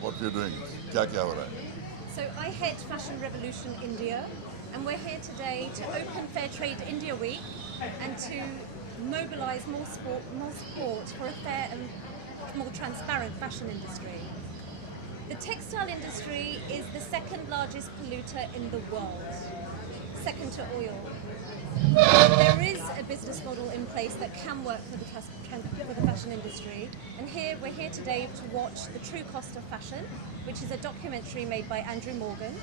what we're doing. क्या हो रहा है? So I head Fashion Revolution India, and we're here today to open Fair Trade India Week and to mobilise more support for a fair and more transparent fashion industry. The textile industry is the second largest polluter in the world, second to oil. There is a business model in place that can work for the fashion industry, and we're here today to watch The True Cost of Fashion, which is a documentary made by Andrew Morgan,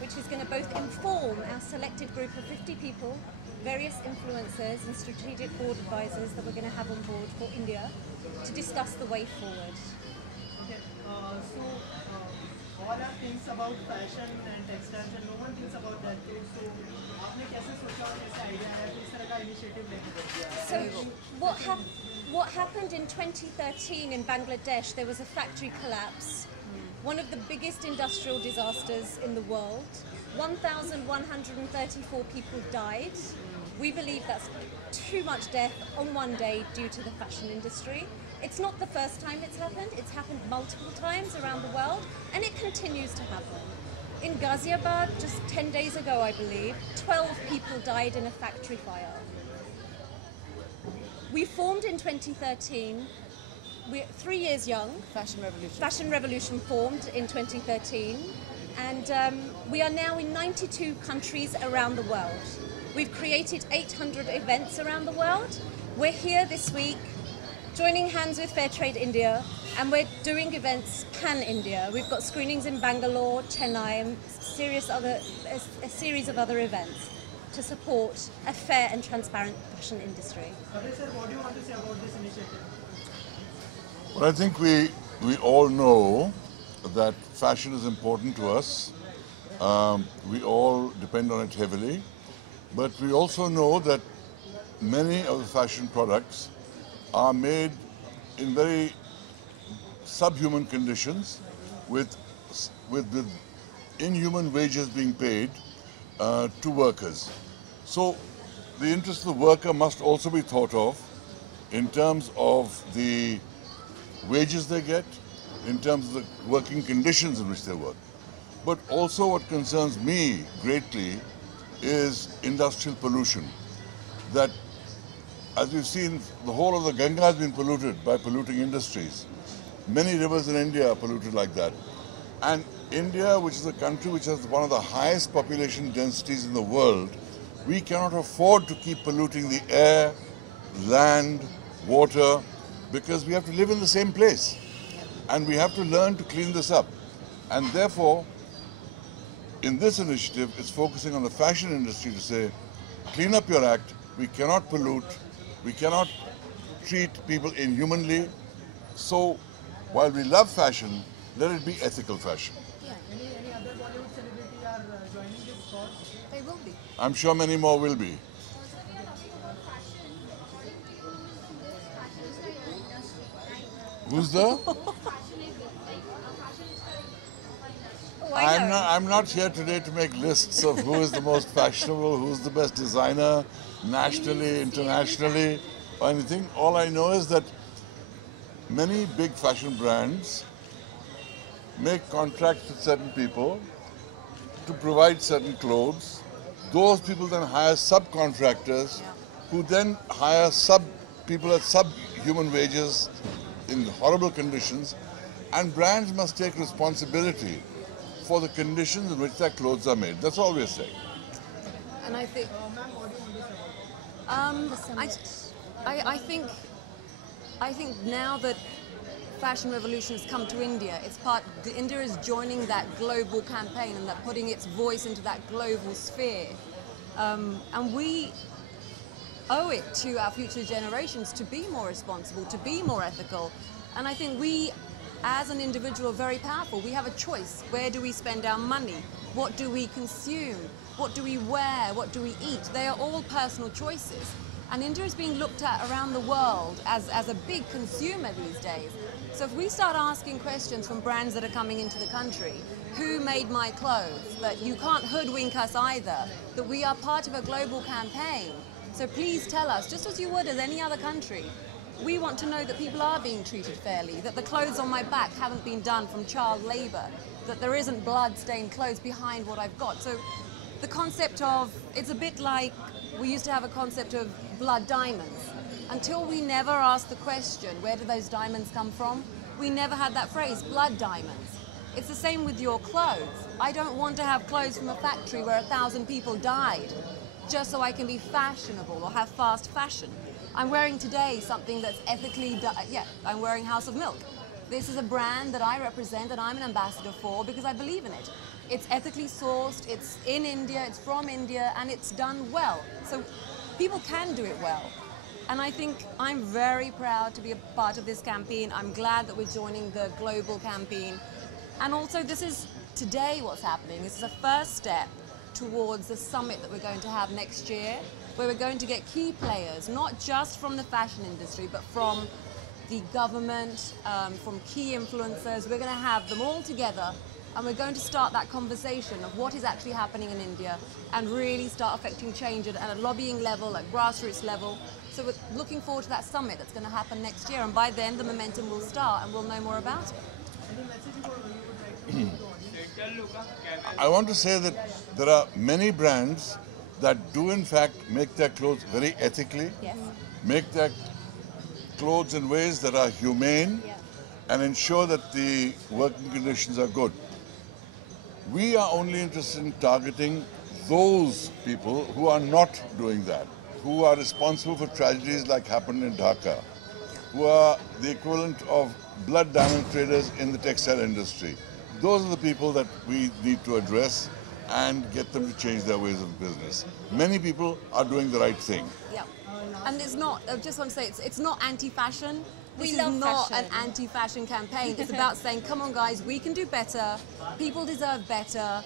which is going to both inform our selected group of 50 people, various influencers and strategic board advisors that we're going to have on board for India to discuss the way forward. Okay, all are things about fashion and textiles and no one thinks about that too. So आपने कैसे सोचा और कैसे idea आया कि इस तरह का इनिशिएटिव लेके So what happened in 2013 in Bangladesh, there was a factory collapse, one of the biggest industrial disasters in the world. 1,134 people died. We believe that's too much death on one day due to the fashion industry. It's not the first time it's happened multiple times around the world, and it continues to happen. In Ghaziabad, just 10 days ago, I believe, 12 people died in a factory fire. We formed in 2013, we're 3 years young. Fashion Revolution formed in 2013, and we are now in 92 countries around the world. We've created 800 events around the world. We're here this week, joining hands with Fair Trade India, and we're doing events pan-India. We've got screenings in Bangalore, Chennai, and a series of other events to support a fair and transparent fashion industry. Kabir sir, what do you want to say about this initiative? Well, I think we all know that fashion is important to us. We all depend on it heavily, but we also know that many of the fashion products are made in very subhuman conditions with inhuman wages being paid to workers. So the interest of the worker must also be thought of in terms of the wages they get, in terms of the working conditions in which they work. But also what concerns me greatly is industrial pollution. That, as we've seen, the whole of the Ganga has been polluted by polluting industries. Many rivers in India are polluted like that. And India, which is a country which has one of the highest population densities in the world, we cannot afford to keep polluting the air, land, water, because we have to live in the same place. And we have to learn to clean this up. And therefore, in this initiative, it's focusing on the fashion industry to say, clean up your act, we cannot pollute, we cannot treat people inhumanly. So, while we love fashion, let it be ethical fashion. Any other Bollywood celebrity are joining this cause? They will be. I'm sure many more will be. Who's the? I'm not here today to make lists of who is the most fashionable, who's the best designer, nationally, internationally, or anything. All I know is that many big fashion brands make contracts with certain people to provide certain clothes. Those people then hire subcontractors who then hire people at subhuman wages in horrible conditions, and brands must take responsibility for the conditions in which their clothes are made. That's all we're saying. And I think, Ma'am, what do you want to say about this? I think now that Fashion Revolution has come to India, India is joining that global campaign and that putting its voice into that global sphere. And we owe it to our future generations to be more responsible, to be more ethical. And I think we, as an individual, are very powerful. We have a choice. Where do we spend our money? What do we consume? What do we wear? What do we eat? They are all personal choices. And India is being looked at around the world as a big consumer these days. So if we start asking questions from brands that are coming into the country, who made my clothes? That you can't hoodwink us either, that we are part of a global campaign. So please tell us, just as you would as any other country, we want to know that people are being treated fairly, that the clothes on my back haven't been done from child labour, that there isn't blood-stained clothes behind what I've got. So the concept of, it's a bit like we used to have a concept of blood diamonds. Until we never asked the question, where do those diamonds come from? We never had that phrase, blood diamonds. It's the same with your clothes. I don't want to have clothes from a factory where 1,000 people died just so I can be fashionable or have fast fashion. I'm wearing today something that's ethically, I'm wearing House of Milk. This is a brand that I represent and I'm an ambassador for because I believe in it. It's ethically sourced, it's in India, it's from India, and it's done well. So people can do it well. And I think I'm very proud to be a part of this campaign. I'm glad that we're joining the global campaign. And also this is today what's happening. This is a first step towards the summit that we're going to have next year, where we're going to get key players, not just from the fashion industry, but from the government, from key influencers. We're going to have them all together and we're going to start that conversation of what is actually happening in India and really start affecting change at a lobbying level, at grassroots level. So we're looking forward to that summit that's going to happen next year, and by then the momentum will start and we'll know more about it. I want to say that there are many brands that do in fact make their clothes very ethically, Yes. make their clothes in ways that are humane, and ensure that the working conditions are good. We are only interested in targeting those people who are not doing that, who are responsible for tragedies like happened in Dhaka, who are the equivalent of blood diamond traders in the textile industry. Those are the people that we need to address and get them to change their ways of business. Many people are doing the right thing. Yeah, and it's not, I just want to say, it's not anti-fashion. This We is love not fashion. an anti-fashion campaign. It's about saying, come on guys, we can do better. People deserve better.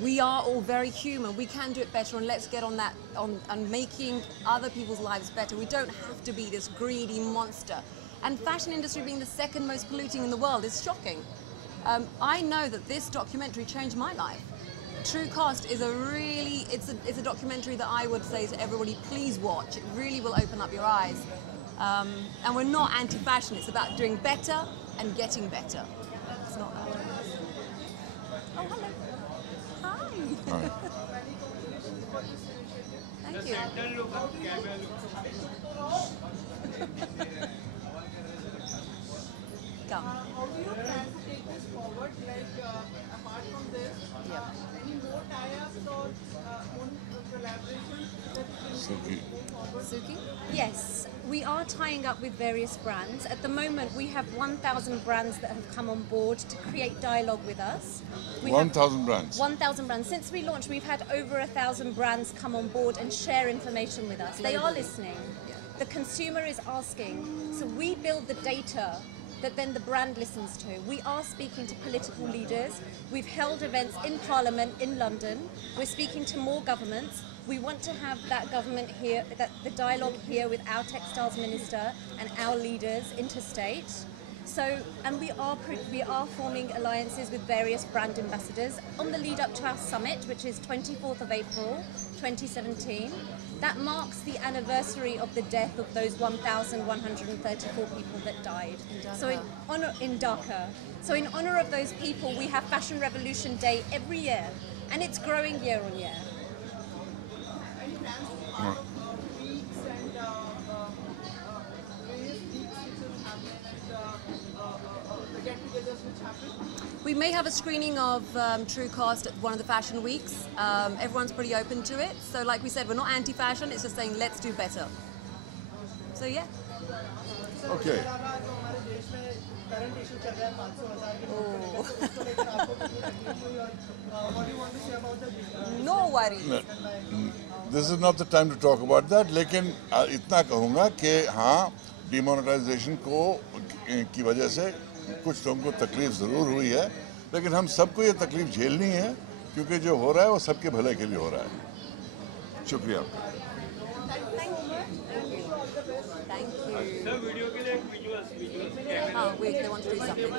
We are all very human. We can do it better, and let's get on that, on making other people's lives better. We don't have to be this greedy monster. And fashion industry being the second most polluting in the world is shocking. I know that this documentary changed my life. True Cost is it's a documentary that I would say to everybody, please watch. It really will open up your eyes. And we're not anti-fashion, it's about doing better and getting better. It's not that. Oh, hello. Hi. All right. Thank you. Come. How do you plan to take this forward? Like, apart from this, any more tie-ups or collaborations that you can move forward? Suki? Yes, we are tying up with various brands. At the moment, we have 1,000 brands that have come on board to create dialogue with us. We have 1,000 brands. 1,000 brands. Since we launched, we've had over 1,000 brands come on board and share information with us. They are listening. The consumer is asking. So we build the data that then the brand listens to. We are speaking to political leaders. We've held events in Parliament in London. We're speaking to more governments. We want to have that government here, the dialogue here with our textiles minister and our leaders interstate. So, and we are forming alliances with various brand ambassadors on the lead up to our summit, which is 24th of April 2017. That marks the anniversary of the death of those 1,134 people that died. So in Dhaka. So in honor of those people, we have Fashion Revolution Day every year, and it's growing year on year. Any plans to have weeks and various weeks which will happen and the get-togethers which happen? We may have a screening of True Cost at one of the fashion weeks. Everyone's pretty open to it. So like we said, we're not anti-fashion, it's just saying let's do better. So yeah. Okay. Current issue चल रहा है 500,000 के note पे, तो उसको लेकर आपको कितनी तकलीफ हुई और what do you want to say about the No worries. This is not the time to talk about that, लेकिन इतना कहूँगा कि हाँ, डिमोनेटाइजेशन की वजह से कुछ लोगों को तकलीफ ज़रूर हुई है, लेकिन हम सबको ये तकलीफ झेलनी है, क्योंकि जो हो रहा है वो सबके भले के लिए हो रहा है। शुक्रिया आपका। Thank you. Oh, wait, they want to do something.